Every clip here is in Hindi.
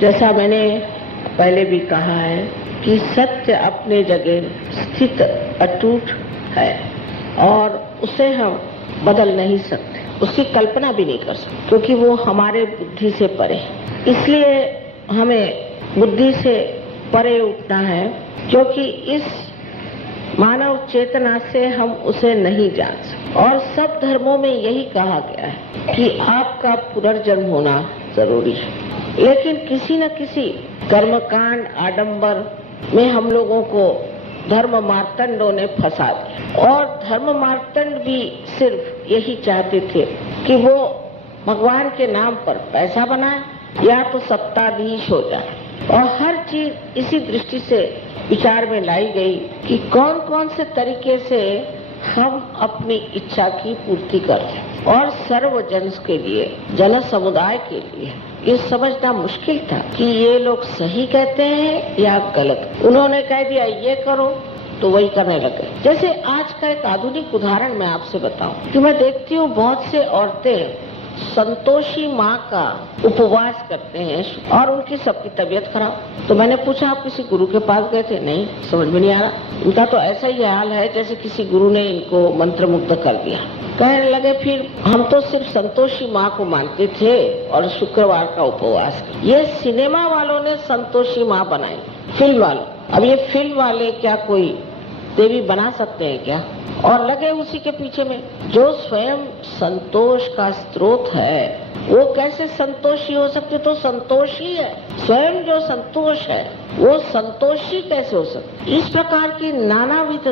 जैसा मैंने पहले भी कहा है कि सत्य अपने जगह स्थित अटूट है और उसे हम बदल नहीं सकते, उसकी कल्पना भी नहीं कर सकते, क्योंकि वो हमारे बुद्धि से परे है। इसलिए हमें बुद्धि से परे उठना है, क्योंकि इस मानव चेतना से हम उसे नहीं जान सकते। और सब धर्मों में यही कहा गया है कि आपका पुनर्जन्म होना जरूरी है, लेकिन किसी न किसी कर्मकांड आडंबर में हम लोगों को धर्म मार्तंडों ने फंसा दिया। और धर्म मार्तंड भी सिर्फ यही चाहते थे कि वो भगवान के नाम पर पैसा बनाए या तो सत्ताधीश हो जाए, और हर चीज इसी दृष्टि से विचार में लाई गई कि कौन कौन से तरीके से हम अपनी इच्छा की पूर्ति करें। और सर्वजन के लिए, जन समुदाय के लिए ये समझना मुश्किल था कि ये लोग सही कहते हैं या गलत। उन्होंने कह दिया ये करो तो वही करने लगे। जैसे आज का एक आधुनिक उदाहरण मैं आपसे बताऊं कि मैं देखती हूँ बहुत से औरतें संतोषी माँ का उपवास करते हैं और उनकी सबकी तबीयत खराब। तो मैंने पूछा आप किसी गुरु के पास गए थे? नहीं, समझ में नहीं आ रहा। उनका तो ऐसा ही हाल है जैसे किसी गुरु ने इनको मंत्रमुग्ध कर दिया। कहने लगे फिर हम तो सिर्फ संतोषी माँ को मानते थे और शुक्रवार का उपवास। ये सिनेमा वालों ने संतोषी माँ बनाई, फिल्म वालों। अब ये फिल्म वाले क्या कोई देवी बना सकते हैं क्या? और लगे उसी के पीछे में। जो स्वयं संतोष का स्रोत है वो कैसे संतोषी हो सकते? तो संतोषी है, स्वयं जो संतोष है वो संतोषी कैसे हो सकते? इस प्रकार की नानाविध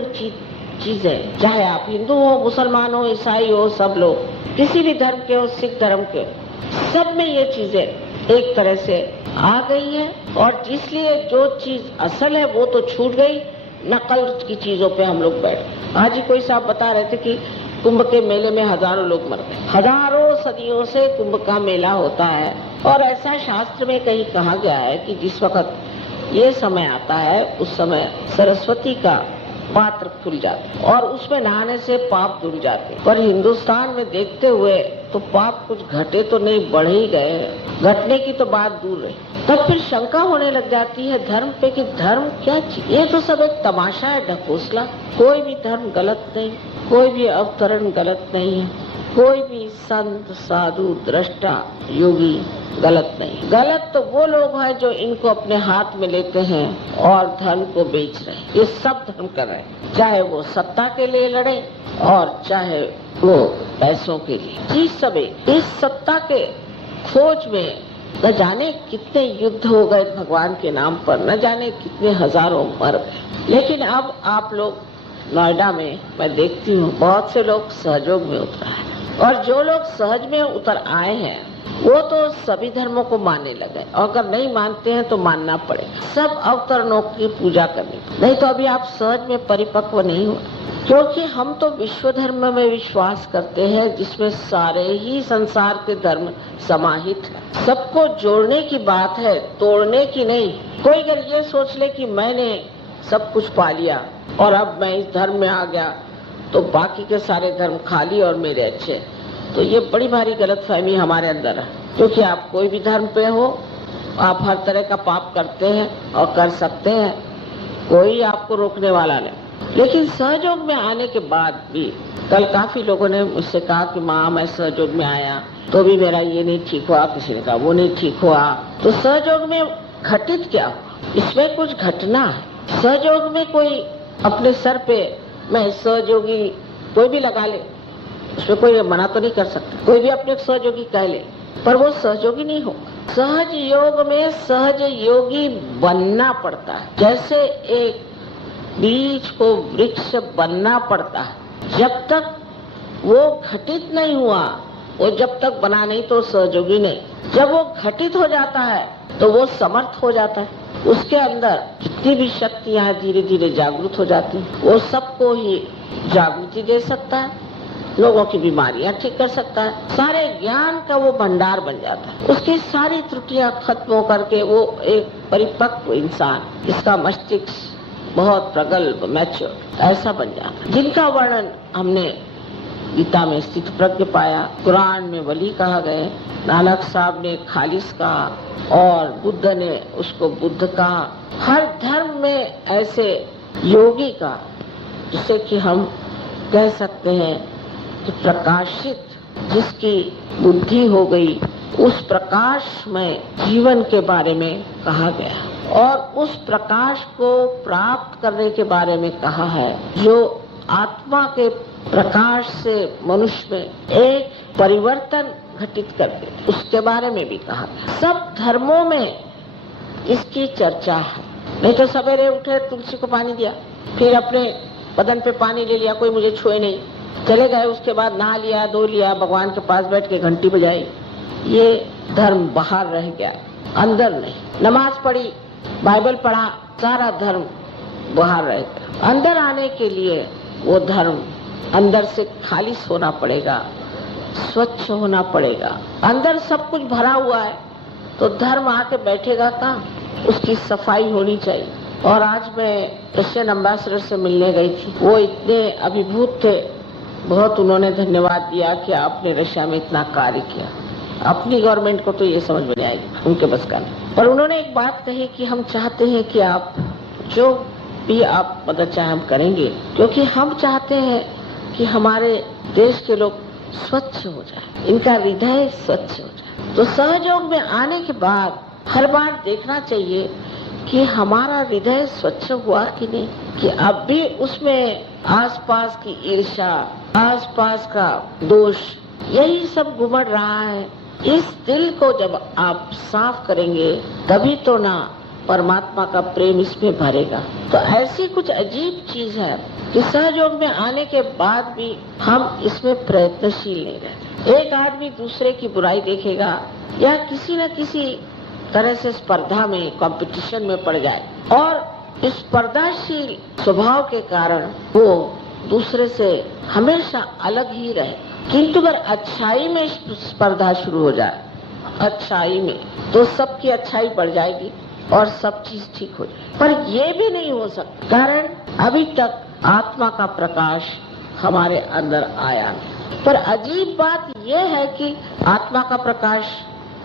चीजें, चाहे आप हिंदू हो, मुसलमान हो, ईसाई हो, सब लोग किसी भी धर्म के हो, सिख धर्म के हो, सब में ये चीजें एक तरह से आ गई है। और इसलिए जो चीज असल है वो तो छूट गई, नकल की चीजों पे हम लोग बैठ। आज ही कोई साहब बता रहे थे कि कुंभ के मेले में हजारों लोग मर गए। हजारों सदियों से कुंभ का मेला होता है और ऐसा शास्त्र में कहीं कहा गया है कि जिस वक्त ये समय आता है उस समय सरस्वती का पात्र खुल जाता और उसमें नहाने से पाप धुल जाते। पर हिंदुस्तान में देखते हुए तो पाप कुछ घटे तो नहीं, बढ़ ही गए। घटने की तो बात दूर रही। तब फिर शंका होने लग जाती है धर्म पे कि धर्म क्या चीज? ये तो सब एक तमाशा है, ढकोसला। कोई भी धर्म गलत नहीं, कोई भी अवतरण गलत नहीं है, कोई भी संत साधु दृष्टा योगी गलत नहीं। गलत तो वो लोग हैं जो इनको अपने हाथ में लेते हैं और धर्म को बेच रहे हैं। ये सब धर्म कर रहे हैं, चाहे वो सत्ता के लिए लड़े और चाहे वो पैसों के लिए। चीज सब इस सत्ता के खोज में न जाने कितने युद्ध हो गए भगवान के नाम पर, न जाने कितने हजारों मर गए। लेकिन अब आप लोग नोएडा में मैं देखती हूँ बहुत से लोग सहयोग में उतरा है, और जो लोग सहज में उतर आए हैं वो तो सभी धर्मों को मानने लगे, और अगर नहीं मानते हैं तो मानना पड़ेगा। सब अवतरणों की पूजा करनी, नहीं तो अभी आप सहज में परिपक्व नहीं हो। क्योंकि हम तो विश्व धर्म में विश्वास करते हैं जिसमें सारे ही संसार के धर्म समाहित है। सबको जोड़ने की बात है, तोड़ने की नहीं। कोई अगर ये सोच ले कि मैंने सब कुछ पा लिया और अब मैं इस धर्म में आ गया तो बाकी के सारे धर्म खाली और मेरे अच्छे, तो ये बड़ी भारी गलतफहमी हमारे अंदर है। क्योंकि आप कोई भी धर्म पे हो, आप हर तरह का पाप करते हैं और कर सकते हैं, कोई आपको रोकने वाला नहीं। लेकिन सहयोग में आने के बाद भी, कल काफी लोगों ने मुझसे कहा कि माँ मैं सहयोग में आया तो भी मेरा ये नहीं ठीक हुआ, किसी ने कहा वो नहीं ठीक हुआ। तो सहयोग में घटित क्या हुआ? इसमें कुछ घटना है। सहयोग में कोई अपने सर पे मैं सहयोगी कोई भी लगा ले, उसमें कोई मना तो नहीं कर सकता। कोई भी अपने सहयोगी कह ले, पर वो सहयोगी नहीं होगा। सहज योग में सहज योगी बनना पड़ता है। जैसे एक बीज को वृक्ष बनना पड़ता है, जब तक वो घटित नहीं हुआ, वो जब तक बना नहीं तो सहयोगी नहीं। जब वो घटित हो जाता है तो वो समर्थ हो जाता है। उसके अंदर जितनी भी शक्तियां धीरे धीरे जागृत हो जाती हैं, वो सबको ही जागृति दे सकता है, लोगों की बीमारियां ठीक कर सकता है, सारे ज्ञान का वो भंडार बन जाता है। उसकी सारी त्रुटियां खत्म होकर के वो एक परिपक्व इंसान, जिसका मस्तिष्क बहुत प्रगल्भ मैच्योर ऐसा बन जाता है, जिनका वर्णन हमने गीता में स्थित प्रज्ञ पाया, कुरान में वली कहा गए, नानक साहब ने खालिस कहा और बुद्ध ने उसको बुद्ध कहा। हर धर्म में ऐसे योगी का, जिसे कि हम कह सकते हैं कि प्रकाशित, जिसकी बुद्धि हो गई, उस प्रकाश में जीवन के बारे में कहा गया और उस प्रकाश को प्राप्त करने के बारे में कहा है, जो आत्मा के प्रकाश से मनुष्य में एक परिवर्तन घटित कर दे, उसके बारे में भी कहा है। सब धर्मों में इसकी चर्चा है। नहीं तो सवेरे उठे, तुलसी को पानी दिया, फिर अपने बदन पे पानी ले लिया, कोई मुझे छुए नहीं, चले गए, उसके बाद नहा लिया, धो लिया, भगवान के पास बैठ के घंटी बजाई। ये धर्म बाहर रह गया, अंदर नहीं। नमाज पढ़ी, बाइबल पढ़ा, सारा धर्म बाहर रह गया। अंदर आने के लिए वो धर्म अंदर से खालिस होना पड़ेगा, स्वच्छ होना पड़ेगा। अंदर सब कुछ भरा हुआ है तो धर्म आके बैठेगा कहाँ? उसकी सफाई होनी चाहिए। और आज मैं रशियन एम्बेसडर से मिलने गई थी, वो इतने अभिभूत थे, बहुत उन्होंने धन्यवाद दिया कि आपने रशिया में इतना कार्य किया। अपनी गवर्नमेंट को तो ये समझ में नहीं आएगी, उनके बस का नहीं। पर उन्होंने एक बात कही कि हम चाहते हैं कि आप जो भी आप मदद चाहे हम करेंगे, क्योंकि हम चाहते हैं कि हमारे देश के लोग स्वच्छ हो जाए, इनका हृदय स्वच्छ हो जाए। तो सहयोग में आने के बाद हर बार देखना चाहिए कि हमारा हृदय स्वच्छ हुआ कि नहीं, कि अब भी उसमें आसपास की ईर्ष्या, आसपास का दोष, यही सब घुमड़ रहा है। इस दिल को जब आप साफ करेंगे तभी तो ना परमात्मा का प्रेम इसमें भरेगा। तो ऐसी कुछ अजीब चीज है कि सहयोग में आने के बाद भी हम इसमें प्रयत्नशील नहीं रहते। एक आदमी दूसरे की बुराई देखेगा या किसी न किसी तरह से स्पर्धा में, कंपटीशन में पड़ जाए और इस स्पर्धाशील स्वभाव के कारण वो दूसरे से हमेशा अलग ही रहे। किंतु अगर अच्छाई में स्पर्धा शुरू हो जाए, अच्छाई में, तो सबकी अच्छाई बढ़ जाएगी और सब चीज ठीक हो जाए। पर ये भी नहीं हो सकता, कारण अभी तक आत्मा का प्रकाश हमारे अंदर आया नहीं। पर अजीब बात यह है कि आत्मा का प्रकाश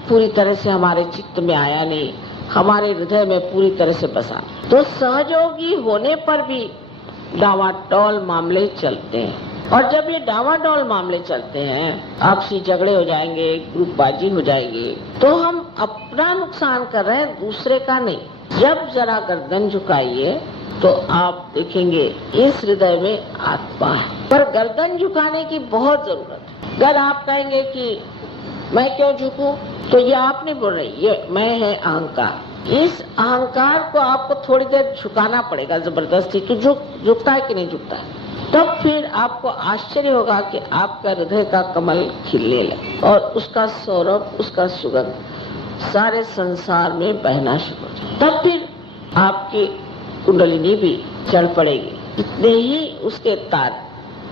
पूरी तरह से हमारे चित्त में आया नहीं, हमारे हृदय में पूरी तरह से बसा। तो सहयोगी होने पर भी डावाडोल मामले चलते हैं, और जब ये डावाडोल मामले चलते हैं, आपसी झगड़े हो जाएंगे, ग्रुपबाजी हो जाएगी, तो हम अपना नुकसान कर रहे हैं, दूसरे का नहीं। जब जरा गर्दन झुकाइए तो आप देखेंगे इस हृदय में आत्मा है। पर गर्दन झुकाने की बहुत जरूरत है। अगर आप कहेंगे कि मैं क्यों झुकूं, तो ये आप नहीं बोल रहे, ये मैं है अहंकार। इस अहंकार को आपको थोड़ी देर झुकाना पड़ेगा जबरदस्ती। तो झुकता है कि नहीं झुकता है? तब फिर आपको आश्चर्य होगा कि आपका हृदय का कमल खिलने लगे और उसका सौरभ, उसका सुगंध सारे संसार में बहना शुरू हो जाए। तब फिर आपकी कुंडलिनी भी चढ़ पड़ेगी, इतने ही उसके तार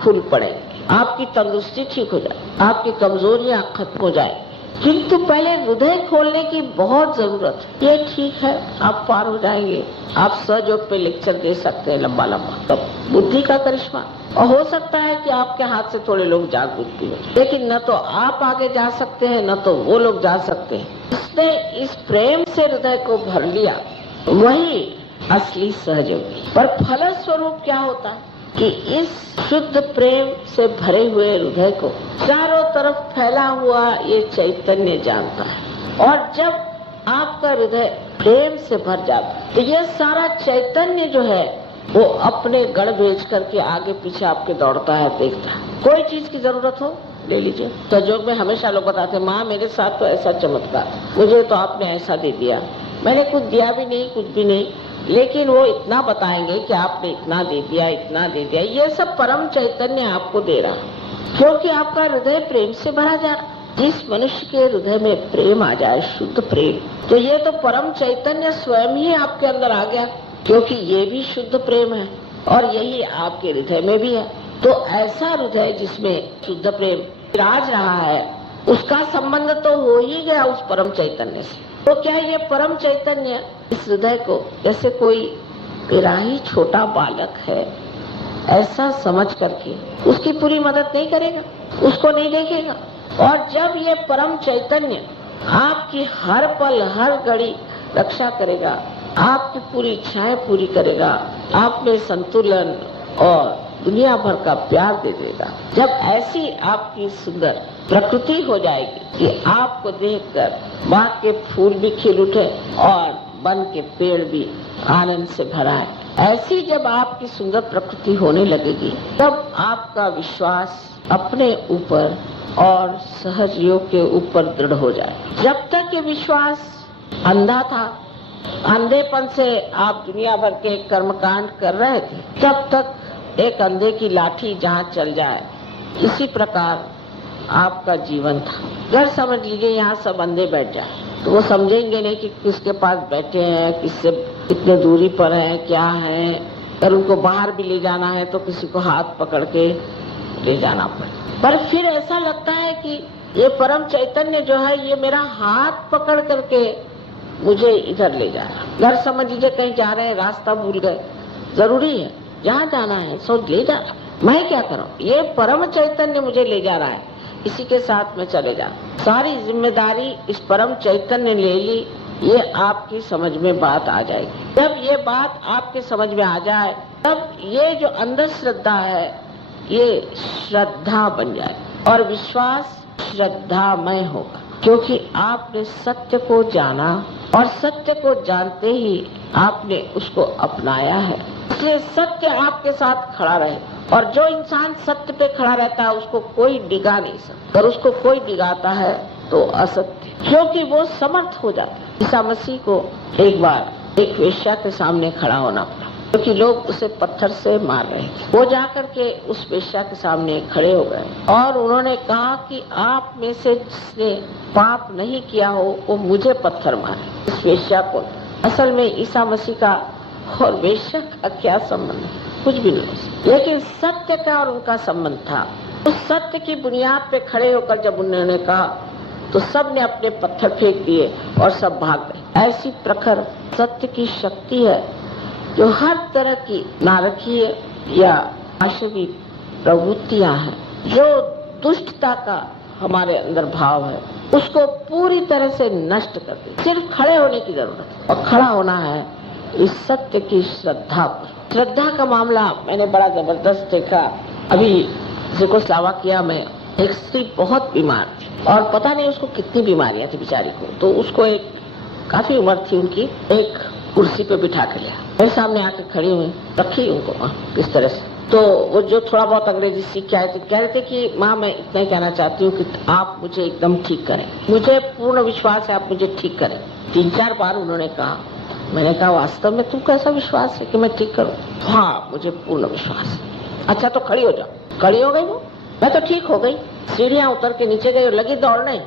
खुल पड़ेंगे, आपकी तंदुरुस्ती ठीक हो जाए, आपकी कमजोरियां खत्म हो जाए। किंतु पहले हृदय खोलने की बहुत जरूरत है। ये ठीक है, आप पार हो जाएंगे, आप सहयोग पे लेक्चर दे सकते हैं लंबा लंबा, तब बुद्धि का करिश्मा। और हो सकता है कि आपके हाथ से थोड़े लोग जागरूक भी हो, लेकिन न तो आप आगे जा सकते हैं, न तो वो लोग जा सकते हैं। इसने इस प्रेम से हृदय को भर लिया, वही असली सहयोगी। पर फलस्वरूप क्या होता है कि इस शुद्ध प्रेम से भरे हुए हृदय को चारों तरफ फैला हुआ ये चैतन्य जानता है। और जब आपका हृदय प्रेम से भर जाता है तो ये सारा चैतन्य जो है वो अपने गण भेज करके आगे पीछे आपके दौड़ता है, देखता है। कोई चीज की जरूरत हो ले लीजिए। सहयोग में हमेशा लोग बताते हैं, माँ मेरे साथ तो ऐसा चमत्कार, मुझे तो आपने ऐसा दे दिया। मैंने कुछ दिया भी नहीं, कुछ भी नहीं, लेकिन वो इतना बताएंगे कि आपने इतना दे दिया, इतना दे दिया। ये सब परम चैतन्य आपको दे रहा, क्योंकि आपका हृदय प्रेम से भरा जा रहा। जिस मनुष्य के हृदय में प्रेम आ जाए, शुद्ध प्रेम, तो ये तो परम चैतन्य स्वयं ही आपके अंदर आ गया, क्योंकि ये भी शुद्ध प्रेम है और यही आपके हृदय में भी है। तो ऐसा हृदय जिसमें शुद्ध प्रेम विराज रहा है, उसका संबंध तो हो ही गया उस परम चैतन्य से। तो क्या ये परम चैतन्य इस हृदय को, जैसे कोई राही छोटा बालक है, ऐसा समझ करके उसकी पूरी मदद नहीं करेगा, उसको नहीं देखेगा। और जब ये परम चैतन्य आपकी हर पल हर घड़ी रक्षा करेगा, आपकी पूरी इच्छाएं पूरी करेगा, आप में संतुलन और दुनिया भर का प्यार दे देगा, जब ऐसी आपकी सुंदर प्रकृति हो जाएगी कि आपको देखकर बाग के फूल भी खिल उठे और वन के पेड़ भी आनंद से भरा है, ऐसी जब आपकी सुंदर प्रकृति होने लगेगी, तब आपका विश्वास अपने ऊपर और सहज योग के ऊपर दृढ़ हो जाए। जब तक ये विश्वास अंधा था, अंधेपन से आप दुनिया भर के कर्मकांड कर रहे थे, तब तक एक अंधे की लाठी जहाँ चल जाए, इसी प्रकार आपका जीवन था। अगर समझ लीजिए यहाँ सब अंधे बैठ जाए तो वो समझेंगे नहीं कि किसके पास बैठे हैं, किससे कितने दूरी पर है, क्या है। अगर उनको बाहर भी ले जाना है तो किसी को हाथ पकड़ के ले जाना पड़े। पर फिर ऐसा लगता है कि ये परम चैतन्य जो है ये मेरा हाथ पकड़ करके मुझे इधर ले जा रहा है। घर समझ लीजिए कहीं जा रहे हैं, रास्ता भूल गए, जरूरी है जहाँ जाना है सो ले जा रहा है, मैं क्या करूँ, ये परम चैतन्य मुझे ले जा रहा है, इसी के साथ में चले जा। सारी जिम्मेदारी इस परम चैतन्य ले ली, ये आपकी समझ में बात आ जाएगी। जब ये बात आपके समझ में आ जाए, तब ये जो अंधश्रद्धा है ये श्रद्धा बन जाए और विश्वास श्रद्धामय होगा, क्योंकि आपने सत्य को जाना और सत्य को जानते ही आपने उसको अपनाया है। इसलिए सत्य आपके साथ खड़ा रहे, और जो इंसान सत्य पे खड़ा रहता है उसको कोई डिगा नहीं सकता, और उसको कोई डिगाता है तो असत्य, क्योंकि वो समर्थ हो जाता है। ईसा मसीह को एक बार एक वेश्या के सामने खड़ा होना पड़ा, क्योंकि लोग उसे पत्थर से मार रहे थे। वो जाकर के उस वेश्या के सामने खड़े हो गए और उन्होंने कहा कि आप में से जिसने पाप नहीं किया हो वो मुझे पत्थर मारे। इस वेश्या को, असल में ईसा मसीह का और वेश्या का क्या संबंध, कुछ भी नहीं, लेकिन सत्य का और उनका संबंध था। उस सत्य की बुनियाद पे खड़े होकर जब उन्होंने कहा तो सब ने अपने पत्थर फेंक दिए और सब भाग गए। ऐसी प्रखर सत्य की शक्ति है जो हर तरह की नारकीय या आशवी प्रवृत्तियां हैं, जो दुष्टता का हमारे अंदर भाव है, उसको पूरी तरह से नष्ट कर दे। सिर्फ खड़े होने की जरूरत है, और खड़ा होना है इस सत्य की श्रद्धा पर। श्रद्धा का मामला मैंने बड़ा जबरदस्त देखा। अभी ज़ेकोस्लावा किया में एक स्त्री बहुत बीमार थी और पता नहीं उसको कितनी बीमारियां थी बेचारी को, तो उसको एक काफी उम्र थी उनकी, एक कुर्सी पे बिठा के लिया, मेरे सामने आके खड़ी हुई, रखी उनको किस तरह से। तो वो जो थोड़ा बहुत अंग्रेजी सीख के आए थे, कह रहे थे कि माँ मैं इतना ही कहना चाहती हूँ कि आप मुझे एकदम ठीक करें, मुझे पूर्ण विश्वास है आप मुझे ठीक करें। 3-4 बार उन्होंने कहा। मैंने कहा वास्तव में तुमको ऐसा विश्वास है कि मैं ठीक करूँ? हाँ मुझे पूर्ण विश्वास है। अच्छा तो खड़ी हो जाओ। खड़ी हो गई वो, मैं तो ठीक हो गई। सीढ़ियाँ उतर के नीचे गई और लगी दौड़ने,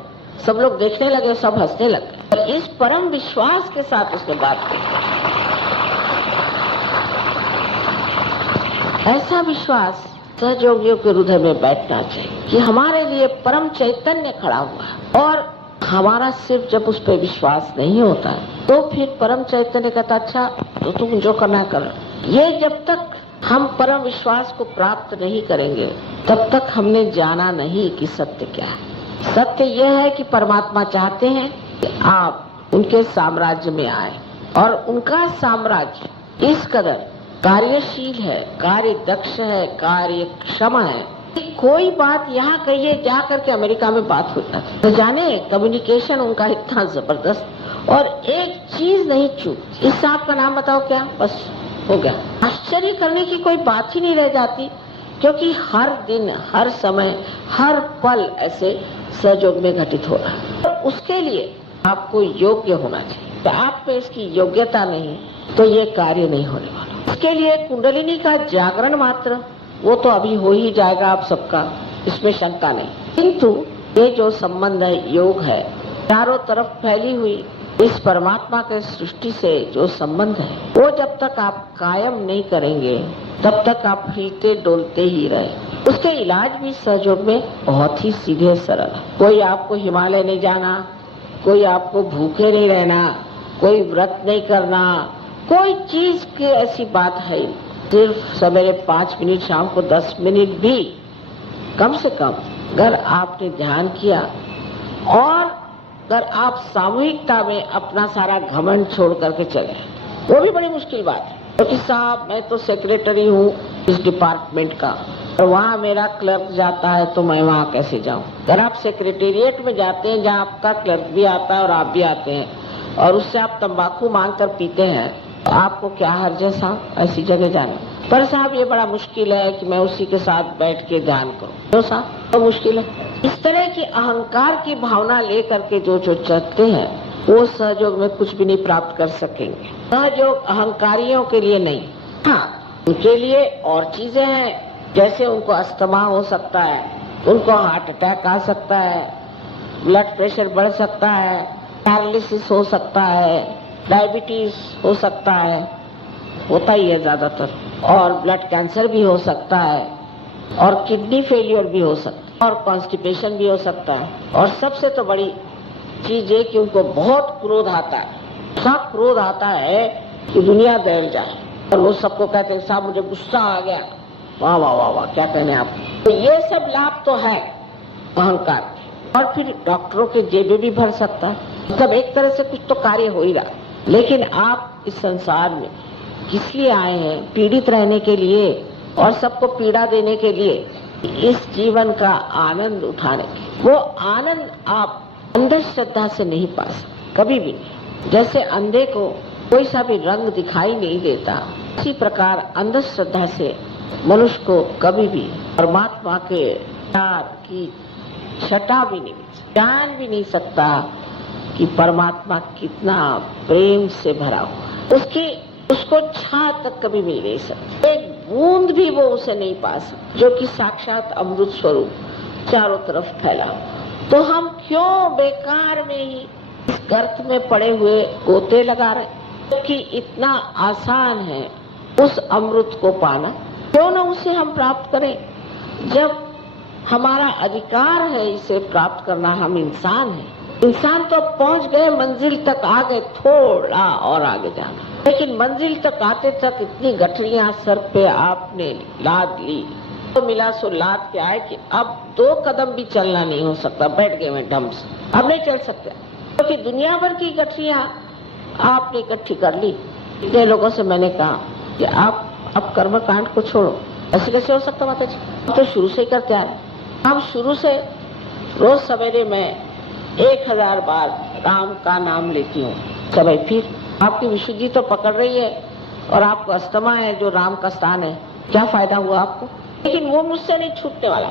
सब लोग देखने लगे, सब हंसने लगे। और इस परम विश्वास के साथ उसने बात की। ऐसा विश्वास सहयोगियों के हृदय में बैठना चाहिए कि हमारे लिए परम चैतन्य खड़ा हुआ है, और हमारा सिर्फ जब उस पर विश्वास नहीं होता है तो फिर परम चैतन्य कहता अच्छा तो तुम जो करना कर। ये जब तक हम परम विश्वास को प्राप्त नहीं करेंगे तब तक हमने जाना नहीं कि सत्य क्या है। सत्य यह है कि परमात्मा चाहते हैं कि आप उनके साम्राज्य में आए, और उनका साम्राज्य इस कदर कार्यशील है, कार्य दक्ष है, कार्यक्षम है। कोई बात यहाँ कहिए जा करके अमेरिका में बात होता है तो जाने कम्युनिकेशन उनका इतना जबरदस्त, और एक चीज नहीं चूक। इस साहब का नाम बताओ क्या, बस हो गया। आश्चर्य करने की कोई बात ही नहीं रह जाती, क्योंकि हर दिन हर समय हर पल ऐसे सहयोग में घटित हो रहा है। और उसके लिए आपको योग्य होना चाहिए। तो आप में इसकी योग्यता नहीं तो ये कार्य नहीं होने वाला। इसके लिए कुंडलिनी का जागरण मात्र वो तो अभी हो ही जाएगा आप सबका, इसमें शंका नहीं। किंतु ये जो संबंध है, योग है, चारों तरफ फैली हुई इस परमात्मा के सृष्टि से जो संबंध है, वो जब तक आप कायम नहीं करेंगे तब तक आप हिलते डोलते ही रहे। उसके इलाज भी सहयोग में बहुत ही सीधे सरल है। कोई आपको हिमालय नहीं जाना, कोई आपको भूखे नहीं रहना, कोई व्रत नहीं करना, कोई चीज की ऐसी बात है। सिर्फ सवेरे 5 मिनट, शाम को 10 मिनट भी कम से कम अगर आपने ध्यान किया और अगर आप सामूहिकता में अपना सारा घमंड छोड़ करके चले, वो भी बड़ी मुश्किल बात है। क्योंकि साहब मैं तो सेक्रेटरी हूँ इस डिपार्टमेंट का और वहाँ मेरा क्लर्क जाता है तो मैं वहाँ कैसे जाऊँ। अगर आप सेक्रेटेरिएट में जाते हैं जहाँ आपका क्लर्क भी आता है और आप भी आते हैं और उससे आप तंबाकू मांग कर पीते हैं, तो आपको क्या हर्ज है साहब ऐसी जगह जाना। पर साहब ये बड़ा मुश्किल है कि मैं उसी के साथ बैठ के ध्यान करूँ, तो साहब तो मुश्किल है। इस तरह की अहंकार की भावना लेकर के जो चलते हैं वो सहयोग में कुछ भी नहीं प्राप्त कर सकेंगे। सहयोग अहंकारियों के लिए नहीं, हाँ उनके लिए और चीजें हैं, जैसे उनको अस्थमा हो सकता है, उनको हार्ट अटैक आ सकता है, ब्लड प्रेशर बढ़ सकता है, पैरालिसिस हो सकता है, डायबिटीज हो सकता है, होता ही है ज्यादातर, और ब्लड कैंसर भी हो सकता है, और किडनी फेलियर भी हो सकता है, और कॉन्स्टिपेशन भी हो सकता है। और सबसे तो बड़ी चीज है कि उनको बहुत क्रोध आता है, सब क्रोध आता है कि दुनिया दहल जाए, और वो सबको कहते हैं साहब मुझे गुस्सा आ गया, वाह वाह वाह वाह क्या कहने आप। तो ये सब लाभ तो है अहंकार, और फिर डॉक्टरों के जेबे भी भर सकता है, मतलब एक तरह से कुछ तो कार्य हो ही रहा। लेकिन आप इस संसार में किस लिए आए हैं? पीड़ित रहने के लिए और सबको पीड़ा देने के लिए, इस जीवन का आनंद उठाने के। वो आनंद आप अंधश्रद्धा से नहीं पा सकते, कभी भी नहीं। जैसे अंधे को कोई सा भी रंग दिखाई नहीं देता, इसी प्रकार अंधश्रद्धा से मनुष्य को कभी भी परमात्मा के प्यार की छटा भी नहीं, जान भी नहीं सकता कि परमात्मा कितना प्रेम से भरा हुआ, उसको छा तक कभी मिल नहीं सकती, एक बूंद भी वो उसे नहीं पा सकती, जो कि साक्षात अमृत स्वरूप चारों तरफ फैला। तो हम क्यों बेकार में ही इस गर्त में पड़े हुए गोते लगा रहे, क्योंकि इतना आसान है उस अमृत को पाना, क्यों न उसे हम प्राप्त करें। जब हमारा अधिकार है इसे प्राप्त करना, हम इंसान हैं, इंसान तो पहुंच गए, मंजिल तक आ गए, थोड़ा और आगे जाना। लेकिन मंजिल तक आते तक इतनी गठरियां सर पे आपने लाद ली, तो मिला सो लाद के आए कि अब 2 कदम भी चलना नहीं हो सकता, बैठ गए मैं ढंग से, अब नहीं चल सकते, क्योंकि तो दुनिया भर की गठरियां आपने इकट्ठी कर ली। इतने लोगों से मैंने कहा कि आप अब कर्म कांड को छोड़ो, ऐसे कैसे हो सकता माता जी, हम तो शुरू से ही करते आ रहे हैं। हम शुरू से रोज सवेरे में 1000 बार राम का नाम लेती हूँ, सब फिर आपकी विशुद्धि तो पकड़ रही है और आपको अस्थमा है जो राम का स्थान है, क्या फायदा हुआ आपको। लेकिन वो मुझसे नहीं छूटने वाला,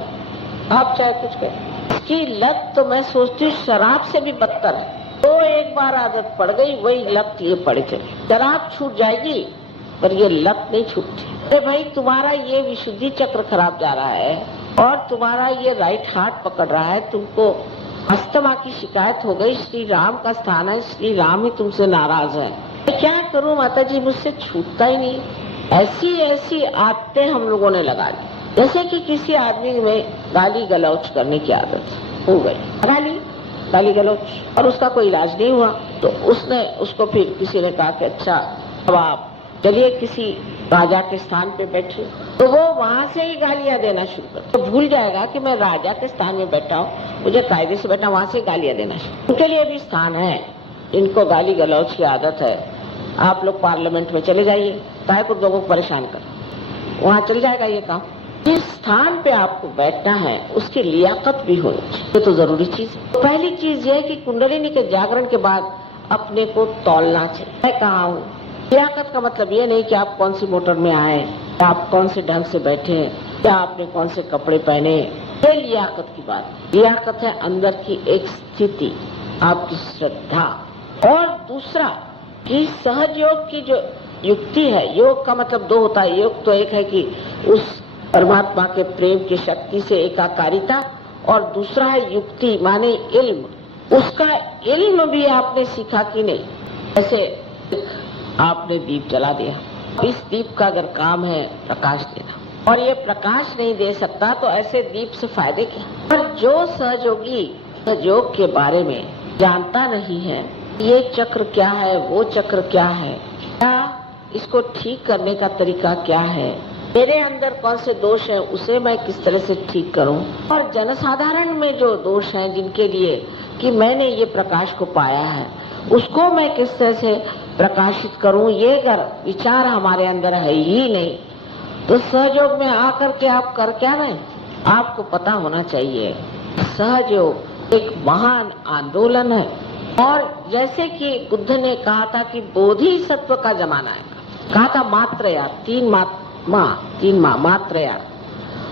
आप चाहे कुछ करें। इसकी लत तो मैं सोचती हूँ शराब से भी बदतर है, तो एक बार आदत पड़ गई वही लत ये पड़ चली। शराब छूट जाएगी पर ये लत नहीं छूटती। अरे भाई तुम्हारा ये विशुद्धि चक्र खराब जा रहा है और तुम्हारा ये राइट हार्ट पकड़ रहा है, तुमको अस्थमा की शिकायत हो गई, श्री राम का स्थान है, श्री राम ही तुमसे नाराज है, मैं क्या करूं माता जी, मुझसे छूटता ही नहीं। ऐसी ऐसी आदतें हम लोगों ने लगा दी, जैसे कि किसी आदमी में गाली गलौच करने की आदत हो गई, गाली गलौच, और उसका कोई इलाज नहीं हुआ, तो उसने उसको फिर किसी ने कहा कि अच्छा अब आप चलिए किसी राजा के स्थान पे बैठे, तो वो वहां से ही गालियां देना शुरू कर, तो भूल जाएगा कि मैं राजा के स्थान में बैठा हूँ, मुझे कायदे से बैठा, वहां से गालियां देना शुरू। उनके लिए भी स्थान है, इनको गाली गलौच की आदत है। आप लोग पार्लियामेंट में चले जाइए, चाहे कुछ लोगों को परेशान कर, वहाँ चल जाएगा ये काम। जिस स्थान पे आपको बैठना है उसकी लियाकत भी होनी चाहिए, ये तो जरूरी चीज है। तो पहली चीज ये है कि कुंडलिनी के जागरण के बाद अपने को तौलना चाहिए, मैं कहाँ हूँ। लियाकत का मतलब ये नहीं कि आप कौन सी मोटर में आए, आप कौन से ढंग से बैठे, या आपने कौन से कपड़े पहने, ये लियाकत की बात। लियाकत है अंदर की एक स्थिति, आपकी श्रद्धा। और दूसरा कि सहज योग की जो युक्ति है, योग का मतलब 2 होता है, योग तो एक है कि उस परमात्मा के प्रेम की शक्ति से एकाकारिता, और दूसरा है युक्ति माने इल्म। उसका इल्म भी आपने सीखा कि नहीं। जैसे आपने दीप जला दिया, इस दीप का अगर काम है प्रकाश देना, और ये प्रकाश नहीं दे सकता तो ऐसे दीप से फायदे क्या। पर जो सहयोगी सहयोग के बारे में जानता नहीं है, ये चक्र क्या है, वो चक्र क्या है, क्या इसको ठीक करने का तरीका क्या है, मेरे अंदर कौन से दोष हैं, उसे मैं किस तरह से ठीक करूं, और जनसाधारण में जो दोष हैं जिनके लिए कि मैंने ये प्रकाश को पाया है, उसको मैं किस तरह से प्रकाशित करूं। ये अगर विचार हमारे अंदर है ही नहीं तो सहयोग में आकर के आप कर क्या रहे। आपको पता होना चाहिए सहयोग एक महान आंदोलन है, और जैसे कि बुद्ध ने कहा था कि बोधिसत्व का जमाना है, कहा था मात्रया, तीन माँ मात्रया,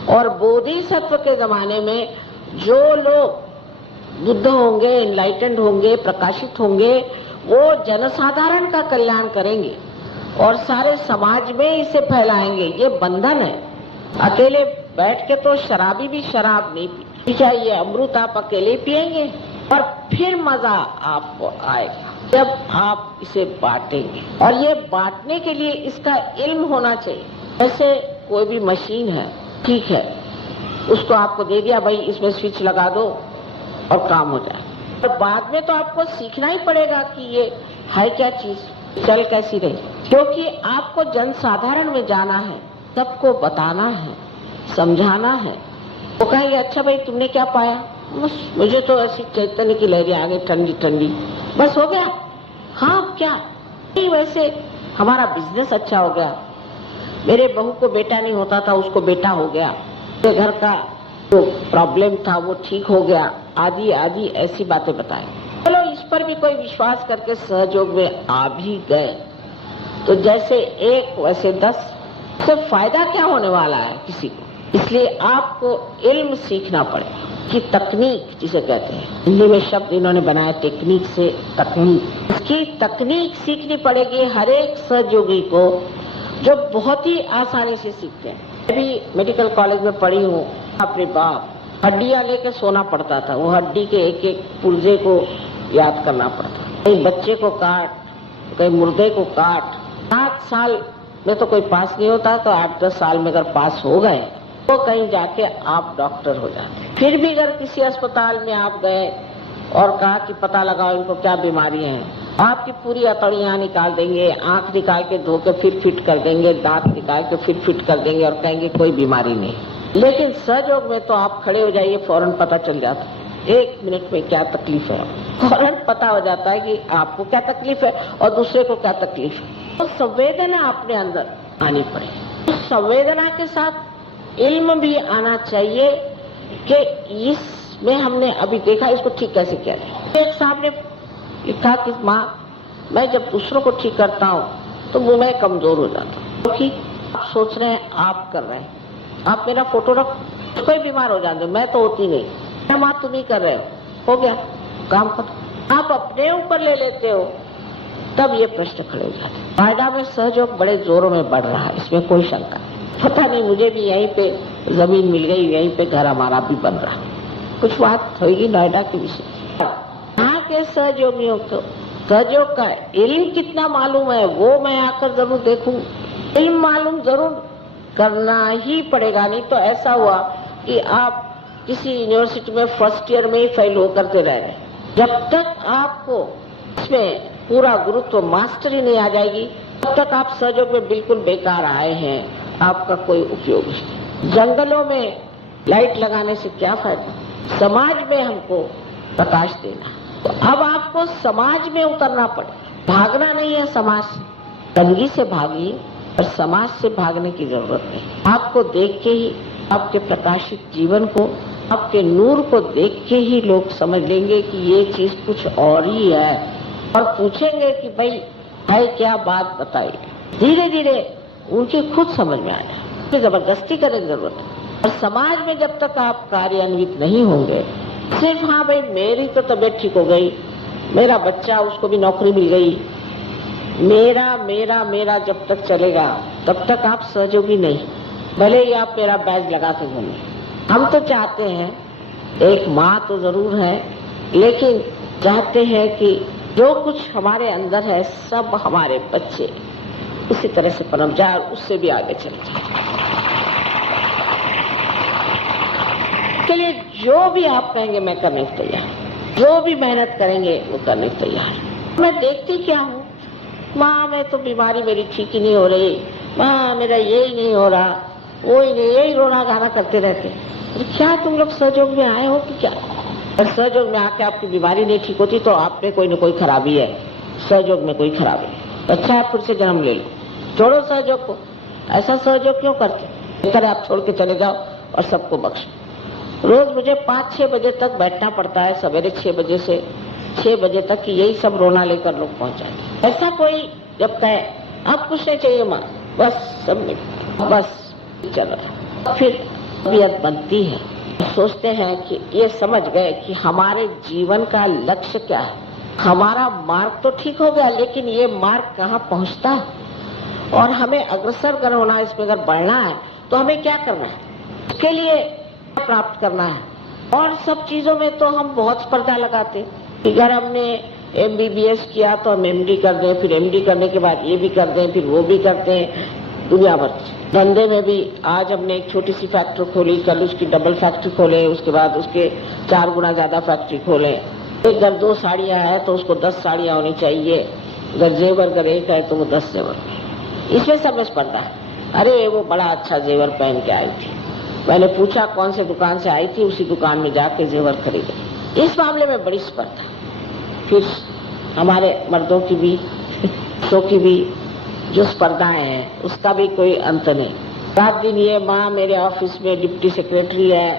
और बोधिसत्व के जमाने में जो लोग बुद्ध होंगे, एनलाइटेंड होंगे, प्रकाशित होंगे, वो जनसाधारण का कल्याण करेंगे और सारे समाज में इसे फैलाएंगे। ये बंधन है। अकेले बैठ के तो शराबी भी शराब नहीं पी चाहिए, अमृत आप अकेले पिएंगे और फिर मजा आपको आएगा जब आप इसे बांटेंगे। और ये बांटने के लिए इसका इल्म होना चाहिए। जैसे कोई भी मशीन है, ठीक है, उसको आपको दे दिया, भाई इसमें स्विच लगा दो और काम हो जाए, और बाद में तो आपको सीखना ही पड़ेगा कि ये है क्या चीज, चल कैसी रही, क्योंकि आपको जनसाधारण में जाना है, सबको बताना है, समझाना है। वो कहेंगे अच्छा भाई तुमने क्या पाया, बस मुझे तो ऐसी चैतन्य की लहरें आ गई ठंडी ठंडी, बस हो गया। हाँ क्या नहीं, वैसे हमारा बिजनेस अच्छा हो गया, मेरे बहू को बेटा नहीं होता था, उसको बेटा हो गया, मेरे घर का जो प्रॉब्लम था वो ठीक हो गया, आदि आदि ऐसी बातें बताएं। चलो इस पर भी कोई विश्वास करके सहयोग में आ भी गए तो जैसे एक वैसे 10, से फायदा क्या होने वाला है किसी को। इसलिए आपको इल्म सीखना पड़ेगा कि तकनीक जिसे कहते हैं, हिंदी में शब्द इन्होंने बनाया टेक्निक से तकनीक, इसकी तकनीक सीखनी पड़ेगी हर एक सहयोगी को, जो बहुत ही आसानी से सीखते हैं। मैं भी मेडिकल कॉलेज में पढ़ी हूँ, अपने बाप हड्डियां लेकर सोना पड़ता था, वो हड्डी के एक एक पुर्जे को याद करना पड़ता, कहीं बच्चे को काट, कहीं मुर्दे को काट। 7 साल में तो कोई पास नहीं होता, तो 8-10 साल में अगर पास हो गए तो कहीं जाके आप डॉक्टर हो जाते। फिर भी अगर किसी अस्पताल में आप गए और कहा कि पता लगाओ इनको क्या बीमारी है, आपकी पूरी हथौड़ियां निकाल देंगे, आंख निकाल के धो के फिर फिट कर देंगे, दांत निकाल के फिर फिट कर देंगे और कहेंगे कोई बीमारी नहीं। लेकिन सहयोग में तो आप खड़े हो जाइए, फौरन पता चल जाता है 1 मिनट में क्या तकलीफ है, फौरन पता हो जाता है कि आपको क्या तकलीफ है और दूसरे को क्या तकलीफ है। तो संवेदना अपने अंदर आनी पड़ेगी। उस संवेदना के साथ इल्म भी आना चाहिए कि इसमें हमने अभी देखा, इसको ठीक कैसे किया जाए। एक साहब ने लिखा कि माँ, मैं जब दूसरों को ठीक करता हूँ तो वो मैं कमजोर हो जाता हूँ, क्योंकि आप सोच रहे हैं, आप कर रहे हैं, आप मेरा फोटो रख, कोई बीमार हो जाते, मैं तो होती नहीं, माँ तुम ही कर रहे हो गया काम खत्म। आप अपने ऊपर ले लेते हो, तब ये प्रश्न खड़े हो जाते। नोएडा में सहयोग बड़े जोरों में बढ़ रहा है, इसमें कोई शंका नहीं। पता नहीं, मुझे भी यहीं पे जमीन मिल गई, यहीं पे घर हमारा भी बन रहा है। कुछ बात होगी नोएडा के विषय, यहाँ के सहयोगियों को सहयोग का इल्म कितना मालूम है वो मैं आकर जरूर देखूं। इल्म मालूम जरूर करना ही पड़ेगा, नहीं तो ऐसा हुआ कि आप किसी यूनिवर्सिटी में फर्स्ट ईयर में ही फेल हो करते रह रहे। जब तक आपको इसमें पूरा गुरुत्व मास्टरी नहीं आ जाएगी, तब तक आप सहयोग में बिल्कुल बेकार आए हैं, आपका कोई उपयोग नहीं। जंगलों में लाइट लगाने से क्या फायदा, समाज में हमको प्रकाश देना। तो अब आपको समाज में उतरना पड़ेगा, भागना नहीं है समाज से, तंगी से भागिए और समाज से भागने की जरूरत नहीं। आपको देख के ही, आपके प्रकाशित जीवन को, आपके नूर को देख के ही लोग समझ लेंगे कि ये चीज कुछ और ही है, और पूछेंगे कि भाई है क्या, बात बताइए। धीरे धीरे उनकी खुद समझ में आए, फिर जबरदस्ती करने की जरूरत है। और समाज में जब तक आप कार्यान्वित नहीं होंगे, सिर्फ हाँ भाई मेरी तो तबीयत ठीक हो गई, मेरा बच्चा उसको भी नौकरी मिल गई, मेरा मेरा मेरा जब तक चलेगा तब तक आप सहयोगी नहीं, भले ही आप मेरा बैज लगा के घूमें। हम तो चाहते हैं, एक माँ तो जरूर है, लेकिन चाहते हैं कि जो कुछ हमारे अंदर है सब हमारे बच्चे उसी तरह से पनप जाए और उससे भी आगे चले जाए। के लिए जो भी आप कहेंगे मैं करने को तैयार, जो भी मेहनत करेंगे वो करने को तैयार। मैं देखती क्या हूँ, माँ मैं तो बीमारी मेरी ठीक ही नहीं हो रही, माँ मेरा यही नहीं हो रहा, वो ही नहीं, यही रोना गाना करते रहते। तो क्या तुम लोग सहयोग में आए हो कि क्या? सहयोग में आके आपकी बीमारी नहीं ठीक होती तो आप में कोई न कोई खराबी है, सहयोग में कोई खराबी। अच्छा आप फिर से जन्म ले लो, छोड़ो सहयोग को। ऐसा सहयोग क्यों करते? बेहतर आप छोड़ के चले जाओ और सबको बख्शो। रोज मुझे 5-6 बजे तक बैठना पड़ता है, सवेरे 6 बजे से 6 बजे तक की यही सब रोना लेकर लोग पहुंचाए। ऐसा कोई जब कहे आप कुछ नहीं चाहिए माँ, बस सब बस चल रहा, फिर तबीयत बनती है। सोचते हैं कि ये समझ गए कि हमारे जीवन का लक्ष्य क्या है। हमारा मार्ग तो ठीक हो गया, लेकिन ये मार्ग कहाँ पहुँचता है और हमें अग्रसर कर होना है, इसमें अगर बढ़ना है तो हमें क्या करना है, उसके लिए प्राप्त करना है। और सब चीजों में तो हम बहुत स्पर्धा लगाते कि अगर हमने MBBS किया तो हम MD कर दें, फिर MD करने के बाद ये भी कर दें, फिर वो भी करते हैं। दुनिया भर धंधे में भी आज हमने एक छोटी सी फैक्ट्री खोली, कल उसकी डबल फैक्ट्री खोले, उसके बाद उसके 4 गुना ज्यादा फैक्ट्री खोले। एक अगर 2 साड़ियां है तो उसको 10 साड़ियां होनी चाहिए, अगर जेवर अगर एक है तो वो 10 जेवर। इसमें सब में स्पर्धा है। अरे वो बड़ा अच्छा जेवर पहन के आई थी, मैंने पूछा कौन से दुकान से आई थी, उसी दुकान में जाके जेवर खरीदे। इस मामले में बड़ी स्पर्धा। फिर हमारे मर्दों की भी तो की भी जो स्पर्धाएं हैं उसका भी कोई अंत नहीं। रात दिन ये माँ मेरे ऑफिस में डिप्टी सेक्रेटरी है,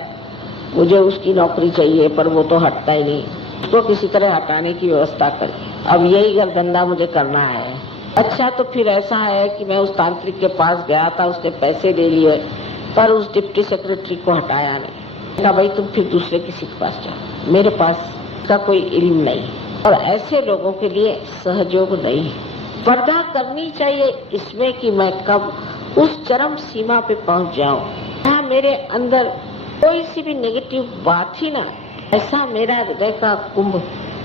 मुझे उसकी नौकरी चाहिए, पर वो तो हटता ही नहीं, उसको किसी तरह हटाने की व्यवस्था करे। अब यही घर धंधा मुझे करना है। अच्छा तो फिर ऐसा है कि मैं उस तांत्रिक के पास गया था, उसने पैसे ले लिए, पर उस डिप्टी सेक्रेटरी को हटाया नहीं। कहा भाई तुम फिर दूसरे किसी के पास जाओ, मेरे पास का कोई इल्म नहीं। और ऐसे लोगों के लिए सहयोग नहीं है। स्पर्धा करनी चाहिए इसमें कि मैं कब उस चरम सीमा पे पहुंच जाऊं, जहाँ मेरे अंदर कोई सी भी नेगेटिव बात ही ना, ऐसा मेरा हृदय का कुंभ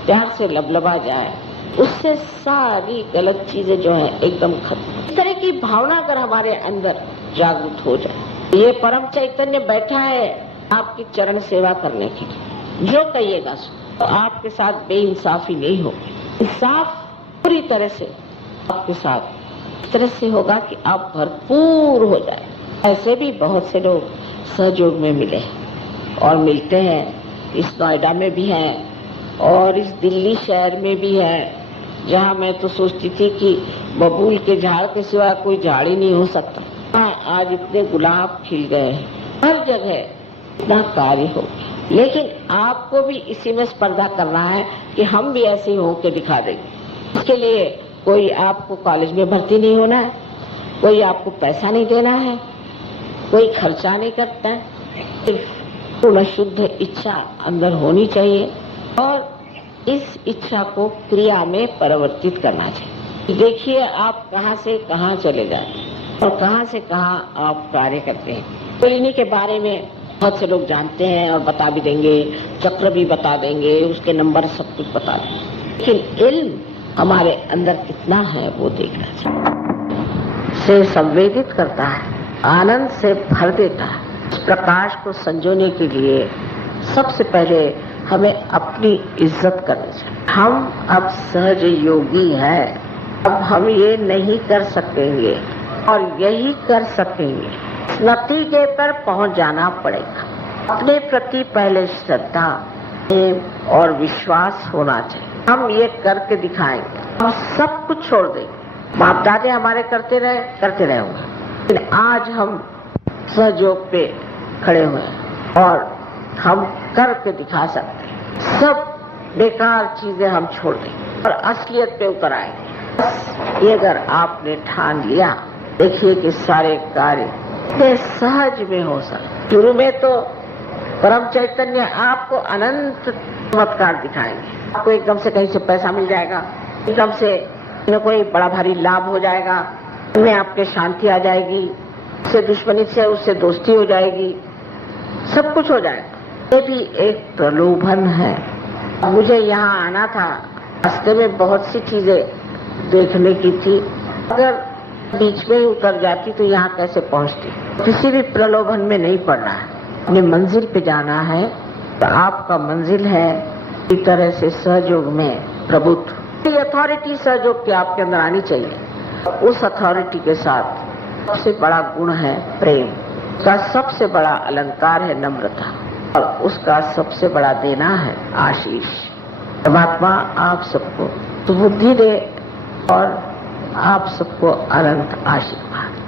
प्यार से लबलबा जाए, उससे सारी गलत चीजें जो है एकदम खत्म। इस तरह की भावना अगर हमारे अंदर जागृत हो जाए, ये परम चैतन्य बैठा है आपकी चरण सेवा करने के लिए, जो कहिएगा तो आपके साथ बेइंसाफी नहीं होगी। इंसाफ पूरी तरह से आपके साथ इस तरह से होगा कि आप भरपूर हो जाए। ऐसे भी बहुत से लोग सहयोग में मिले और मिलते हैं। इस नोएडा में भी हैं और इस दिल्ली शहर में भी है, जहाँ मैं तो सोचती थी कि बबूल के झाड़ के सिवा कोई झाड़ ही नहीं हो सकता। आज इतने गुलाब खिल गए हैं, हर जगह इतना कार्य हो। लेकिन आपको भी इसी में स्पर्धा करना है कि हम भी ऐसे हो के दिखा देंगे। इसके लिए कोई आपको कॉलेज में भर्ती नहीं होना है, कोई आपको पैसा नहीं देना है, कोई खर्चा नहीं करता है, सिर्फ पूर्ण शुद्ध इच्छा अंदर होनी चाहिए और इस इच्छा को क्रिया में परिवर्तित करना चाहिए। देखिए आप कहाँ से कहाँ चले जाए और कहाँ से कहाँ आप कार्य करते हैं। तो इन्हीं के बारे में बहुत से लोग जानते हैं और बता भी देंगे, चक्र भी बता देंगे, उसके नंबर सब कुछ बता देंगे। लेकिन इल्म हमारे अंदर कितना है वो देखना चाहिए। से संवेदित करता है, आनंद से भर देता है। इस प्रकाश को संजोने के लिए सबसे पहले हमें अपनी इज्जत करनी चाहिए। हम अब सहज योगी हैं, अब हम ये नहीं कर सकेंगे और यही कर सकेंगे। नतीजे पर पहुंच जाना पड़ेगा। अपने प्रति पहले श्रद्धा, प्रेम और विश्वास होना चाहिए। हम ये करके दिखाएंगे, हम सब कुछ छोड़ देंगे। बाप दादे हमारे करते रहे होंगे, लेकिन आज हम सहयोग पे खड़े हुए हैं और हम करके दिखा सकते हैं। सब बेकार चीजें हम छोड़ देंगे और असलियत पे उतर आएंगे। बस ये अगर आपने ठान लिया, देखिए कि सारे कार्य इतने सहज में हो सकते। शुरू में तो परम चैतन्य आपको अनंत चमत्कार दिखाएंगे। आपको एकदम से कहीं से पैसा मिल जाएगा, एकदम से कोई बड़ा भारी लाभ हो जाएगा, उनमें आपके शांति आ जाएगी, उससे दुश्मनी से उससे दोस्ती हो जाएगी, सब कुछ हो जाएगा। ये भी एक प्रलोभन है। मुझे यहाँ आना था, रास्ते में बहुत सी चीजें देखने की थी, अगर बीच में ही उतर जाती तो यहाँ कैसे पहुँचती। किसी भी प्रलोभन में नहीं पड़ना है, अपनी मंजिल पे जाना है। तो आपका मंजिल है इस तरह से सहयोग में प्रभुत्व ये अथॉरिटी सर जो कि आपके अंदर आनी चाहिए, उस अथॉरिटी के साथ सबसे बड़ा गुण है प्रेम, उसका सबसे बड़ा अलंकार है नम्रता, और उसका सबसे बड़ा देना है आशीष। परमात्मा आप सबको सुबुद्धि दे और आप सबको अनंत आशीर्वाद।